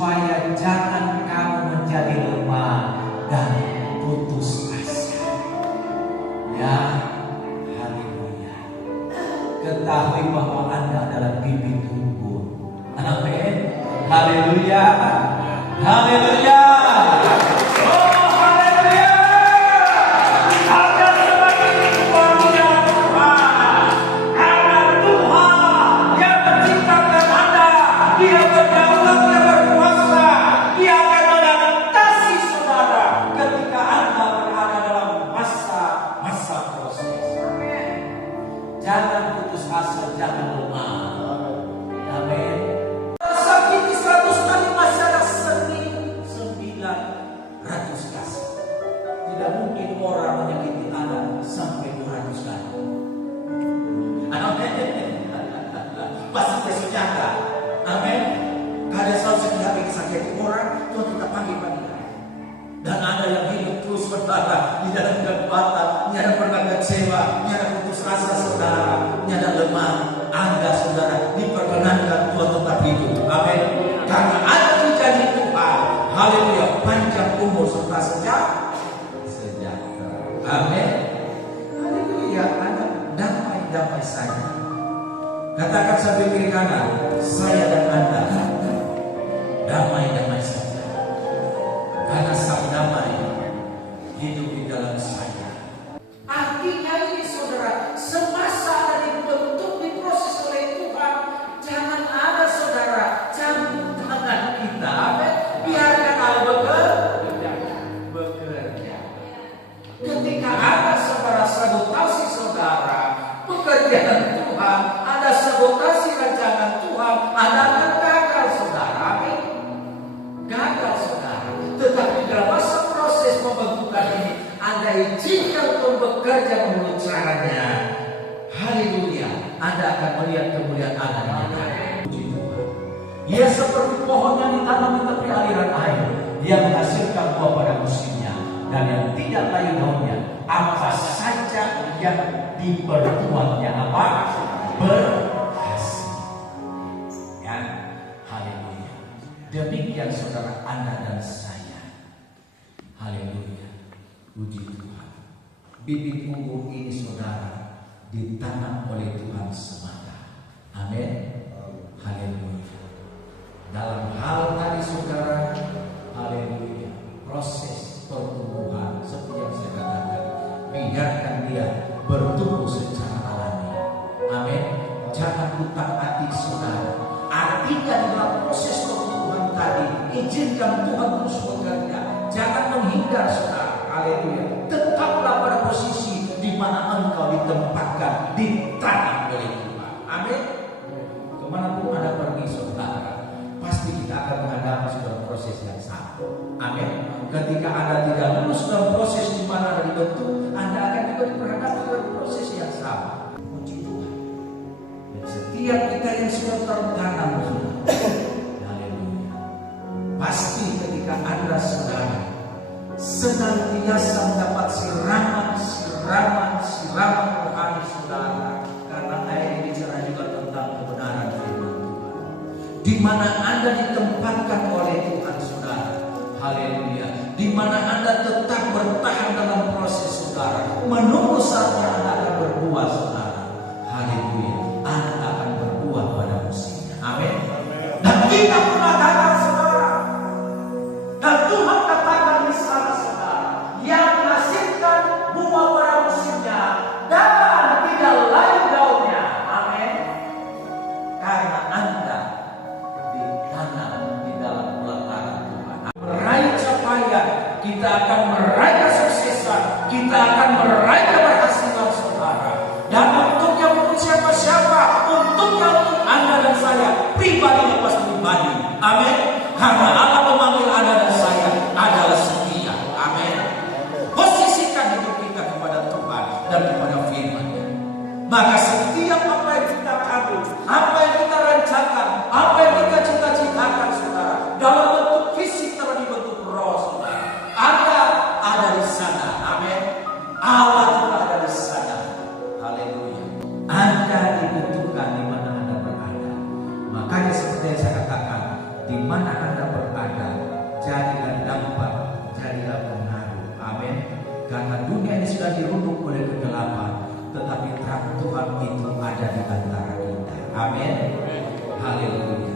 supaya jangan kamu menjadi lemah dan putus asa. Ya, haleluya. Ketahui bahwa Anda adalah bibit unggul. Amin. Haleluya. Haleluya. Jangan putus asa, jangan lemah. Amin. Sakiti 100 kali masih ada 900 kasih. Tidak mungkin orang menyakiti Anda sampai 200 kali. Amin. Pasti tersenyata. Amin. Kada selalu sedih hati sakiti orang, Tuhan kita panggil-panggil. Dan ada yang hidup terus bertahan di dalam kekuatan, tidak pernah kecewa, tidak putus asa saudara, tidak lemah. Anda saudara diperkenankan Tuhan tetap hidup. Amin. Karena ada janji Tuhan. Haleluya. Panjang umur serta sejahtera. Amin. Haleluya. Anda damai-damai saja. Katakan sambil kiri kanan, saya dan Anda damai-damai saja. Karena sang damai hidup di dalam saya. Artinya ini saudara, semasa ada dibentuk, diproses oleh Tuhan, jangan ada saudara campur tangan kita. Biarkan Allah bekerja. Ketika ada saudara sabotasi saudara pekerjaan Tuhan, ada sabotasi rancangan Tuhan, ada gagal saudara. Gagal saudara. Tetapi dalam masa proses pembentukan ini, Anda izinkan untuk bekerja menurut caranya. Haleluya. Anda akan melihat kemuliaan Allah. Ia seperti pohon yang ditanam di tepi aliran air. Dia menghasilkan buah pada musimnya, dan yang tidak layu daunnya. Apa saja yang diperbuatnya berhasil. Ya, haleluya. Demikian saudara Anda dan saya. Haleluya. Puji Tuhan. Bibit unggul ini saudara ditanam oleh Tuhan semata. Amin. Haleluya. Dalam hal tadi saudara, haleluya, proses pertumbuhan seperti yang saya katakan, biarkan dia bertumbuh secara alami. Amin. Jangan utak-atik saudara. Artinya dalam proses pertumbuhan tadi, izinkan Tuhan terus bekerja. Jangan menghindar saudara. Haleluya. Tetaplah pada posisi di mana engkau ditempatkan, ditanam oleh Tuhan. Amin. Kemanapun Anda pergi saudara, pasti kita akan menghadapi sebuah proses yang sama. Amin. Ketika Anda tidak lulus dalam proses di mana Anda dibentuk, Anda akan juga diperhadapkan dengan proses yang sama. Puji Tuhan. Dan setiap kita yang sudah tertanam haleluya, pasti ketika Anda saudara senantiasa mendapat siraman rohani saudara, karena ayat ini bicara juga tentang kebenaran firman Tuhan, di mana Anda ditempatkan oleh Tuhan saudara. Haleluya. Di mana Anda tetap bertahan dalam proses saudara, menunggu saatnya Anda akan berbuah saudara. Haleluya. Anda akan berbuah pada musimnya. Amin. Dan kita pernah gagal saudara. Dan Tuhan katakan di sana saudara, yang menghasilkan buah pada musimnya dan tidak layu daunnya. Amin. Karena Anda ditanam di dalam pelataran Tuhan. Meraih capaian, kita akan meraih kesuksesan, kita akan meraih keberhasilan saudara. Dan untuknya untuk siapa-siapa, untuknya untuk Anda dan saya pribadi lepas pribadi. Amin. Karena Allah memanggil Anda dan saya adalah setia. Amin. Posisikan hidup kita kepada Tuhan dan kepada firman-Nya. Maka setiap apa yang kita kabul, apa yang kita rancangkan, apa yang kita cita-citakan saudara, dalam bentuk fisik atau di bentuk roh saudara, Anda ada di sana. Amin. Allah juga ada di sana. Haleluya. Anda dibutuhkan di mana Anda berada. Makanya seperti yang saya katakan, di mana Anda berada, ada, jadilah dampak, jadilah pengaruh. Amin. Karena dunia ini sudah dirundung oleh kegelapan, tetapi terang Tuhan itu ada di antara kita. Amin. Haleluya.